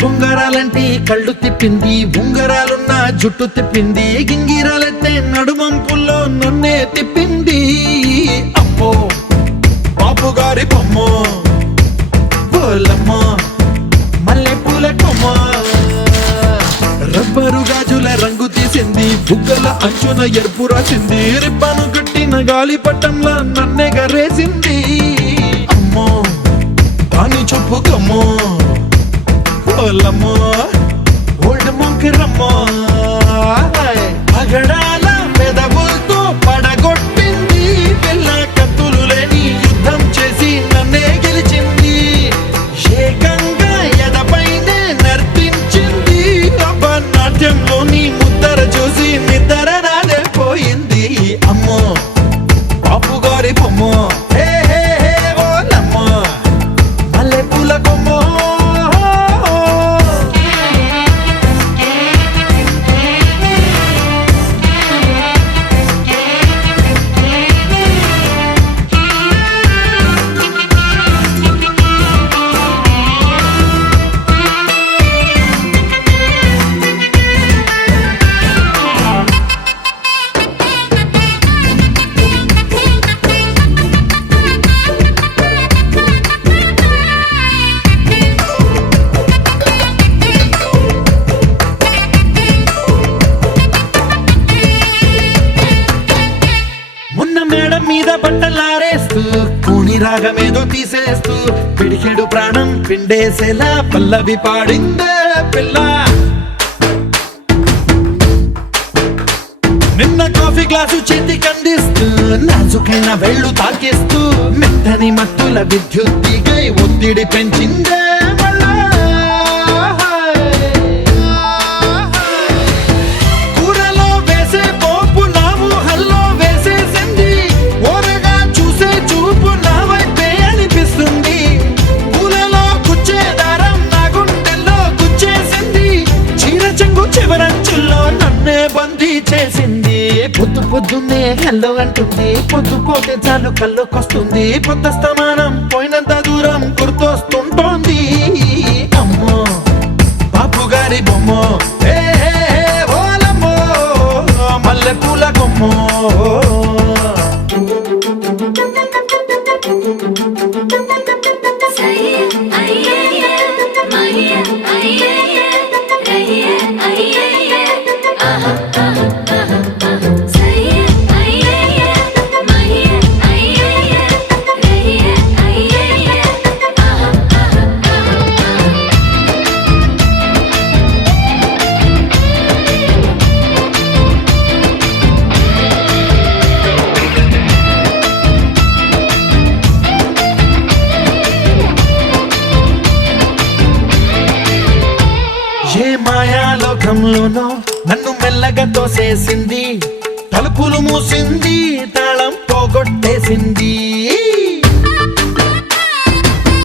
బొంగరాలంటే కళ్ళు తిప్పింది, ఉంగరాలున్న జుట్టు తిప్పింది, గింగిరాలెత్తే నడుమంపుల్లో నన్నే తిప్పింది. అమ్మో బాపు గారి బొమ్మ, పోలమ్మ మల్లె పూల కొమ్మ, రబ్బరు గాజుల రంగు తీసింది, బుగ్గల అంచున ఎరుపు రాసింది, రిబ్బను కట్టిన గాలి పట్టంలా నన్నే గరేసింది. అమ్మో దాని చెప్పుకమ్మో, పోలమ్మో ఓల్డ్ మొంకిరమ్మో, పగడాల పెదవులతో పడగొట్టింది, పిల్ల కత్తులు లేని యుద్ధం చేసి నన్నే గెలిచింది, ఏకంగా ఎదపైనే నర్తించింది, నాట్యంలోని ముద్దర చూసి నిద్ర రాలేపోయింది. అమ్మో బాపు గారి బొమ్మ, హే హే హే ఓలమ్మ మల్లె పూల కొమ్మ. మేడం మీద బట్టలారేస్తూ కూని రాగమేదో తీసేస్తూ పిడికెడు ప్రాణం పిండేసేలా పల్లవి పాడిందే పిల్ల. నిన్న కాఫీ గ్లాసు చేతి కందిస్తూ నాజుకైన వెళ్ళు తాకిస్తూ మెత్తని మత్తుల విద్యుత్తికై ఒత్తిడి పెంచిందే మళ్ళా. చేసింది పొద్దు పొద్దున్నే హెల్లో అంటుంది, పొద్దు పోతే చాలు కళ్ళొకొస్తుంది, పొద్దస్తమానం పోయినంత దూరం గుర్తొస్తుంటోంది. అమ్మో బాపు గారి బొమ్మ, హే హే హే ఓలమ్మో మల్లె పూల కొమ్మ. ఏ మాయాలోకంలోనో నన్ను మెల్లగా తోసేసింది, తలుపులు మూసింది, తాళం పోగొట్టేసింది.